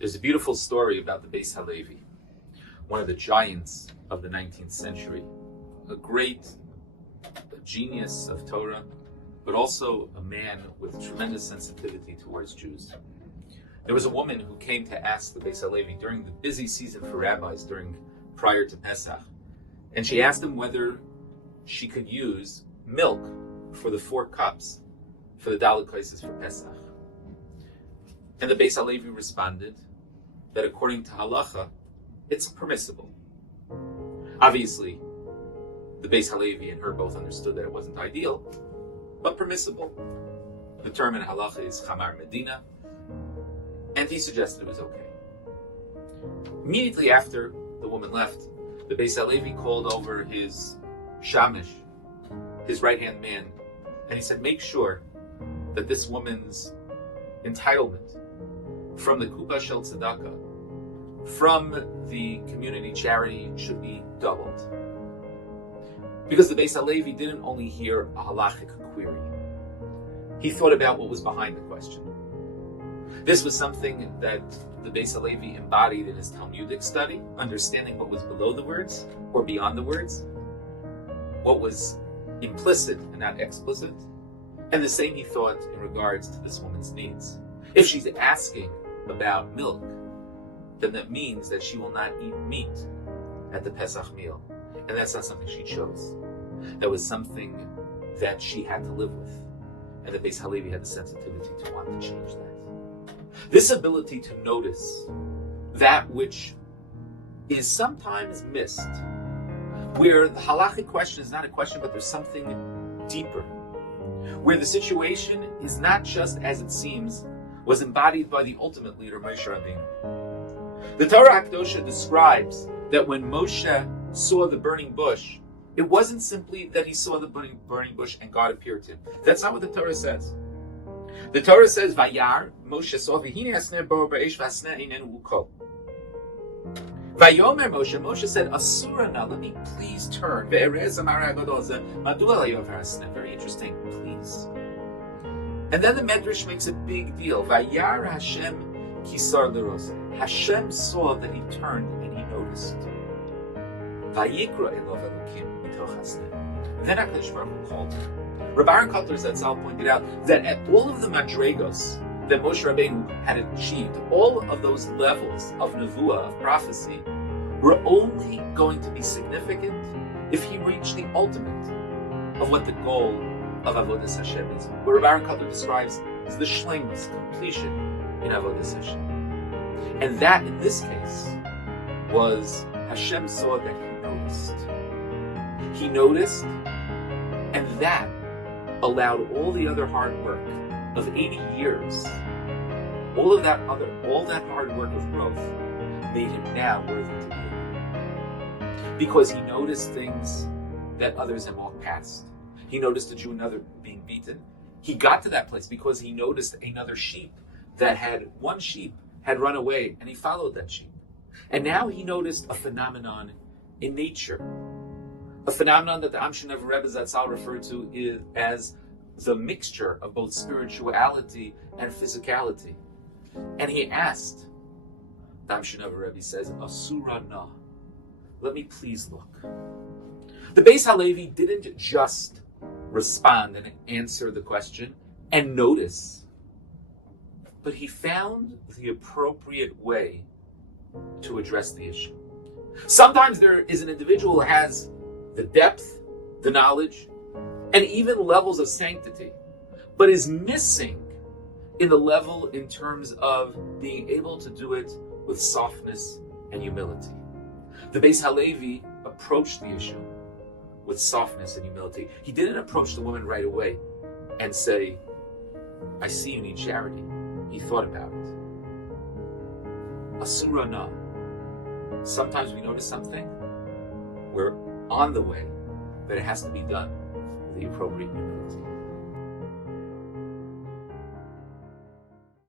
There's a beautiful story about the Beis Halevi, one of the giants of the 19th century, a genius of Torah, but also a man with tremendous sensitivity towards Jews. There was a woman who came to ask the Beis Halevi during the busy season for rabbis prior to Pesach, and she asked him whether she could use milk for the 4 cups for the Dalet Kaises for Pesach. And the Beis Halevi responded that according to halacha, it's permissible. Obviously, the Beis Halevi and her both understood that it wasn't ideal, but permissible. The term in halacha is chamar medina, and he suggested it was okay. Immediately after the woman left, the Beis Halevi called over his shamish, his right-hand man, and he said, make sure that this woman's entitlement from the Kupa Shel Tzedakah, from the community charity, should be doubled. Because the Beis Halevi didn't only hear a halachic query. He thought about what was behind the question. This was something that the Beis Halevi embodied in his Talmudic study, understanding what was below the words or beyond the words, what was implicit and not explicit, and the same he thought in regards to this woman's needs. If she's asking about milk, then that means that she will not eat meat at the Pesach meal. And that's not something she chose. That was something that she had to live with. And the Beis Halevi had the sensitivity to want to change that. This ability to notice that which is sometimes missed, where the halachic question is not a question, but there's something deeper, where the situation is not just as it seems, was embodied by the ultimate leader, Moshe Rabbeinu. The Torah HaKadosha describes that when Moshe saw the burning bush, it wasn't simply that he saw the burning bush and God appeared to him. That's not what the Torah says. The Torah says, Vayar, Moshe saw, V'hine asner bo ba'esh v'asner einen ukol. Vayomer Moshe said, Asura na, let me please turn. Ve'erez amar HaGadol ze, madua layover asner. Very interesting, please. And then the Medrash makes a big deal. Vayar Hashem kisar liros. Hashem saw that he turned and he noticed. Vayikra elov elokim mitoch hasneh. Then HaKadosh Baruch Hu called him. Rabbi Kotler Zatzal pointed out that at all of the madregos that Moshe Rabbeinu had achieved, all of those levels of nevuah, of prophecy, were only going to be significant if he reached the ultimate of what the goal of Avodas Hashem is. What Rabbi Kotler describes as the shleimus, completion in Avodas Hashem. And that, in this case, was Hashem saw that he noticed. He noticed, and that allowed all the other hard work of 80 years, all that hard work of growth, made him now worthy to be. Because he noticed things that others had walked past. He noticed a Jew and another being beaten. He got to that place because he noticed another sheep one sheep had run away, and he followed that sheep. And now he noticed a phenomenon in nature, a phenomenon that the Amshin of Rebbe Zatzal referred to as the mixture of both spirituality and physicality. And he asked, the Amshin of Rebbe says, Asura na, let me please look. The Beis Halevi didn't just respond and answer the question and notice, but he found the appropriate way to address the issue. Sometimes there is an individual who has the depth, the knowledge, and even levels of sanctity, but is missing in the level in terms of being able to do it with softness and humility. The Beis Halevi approached the issue with softness and humility. He didn't approach the woman right away and say, I see you need charity. He thought about it. Asura na. Sometimes we notice something, we're on the way, but it has to be done with the appropriate humility.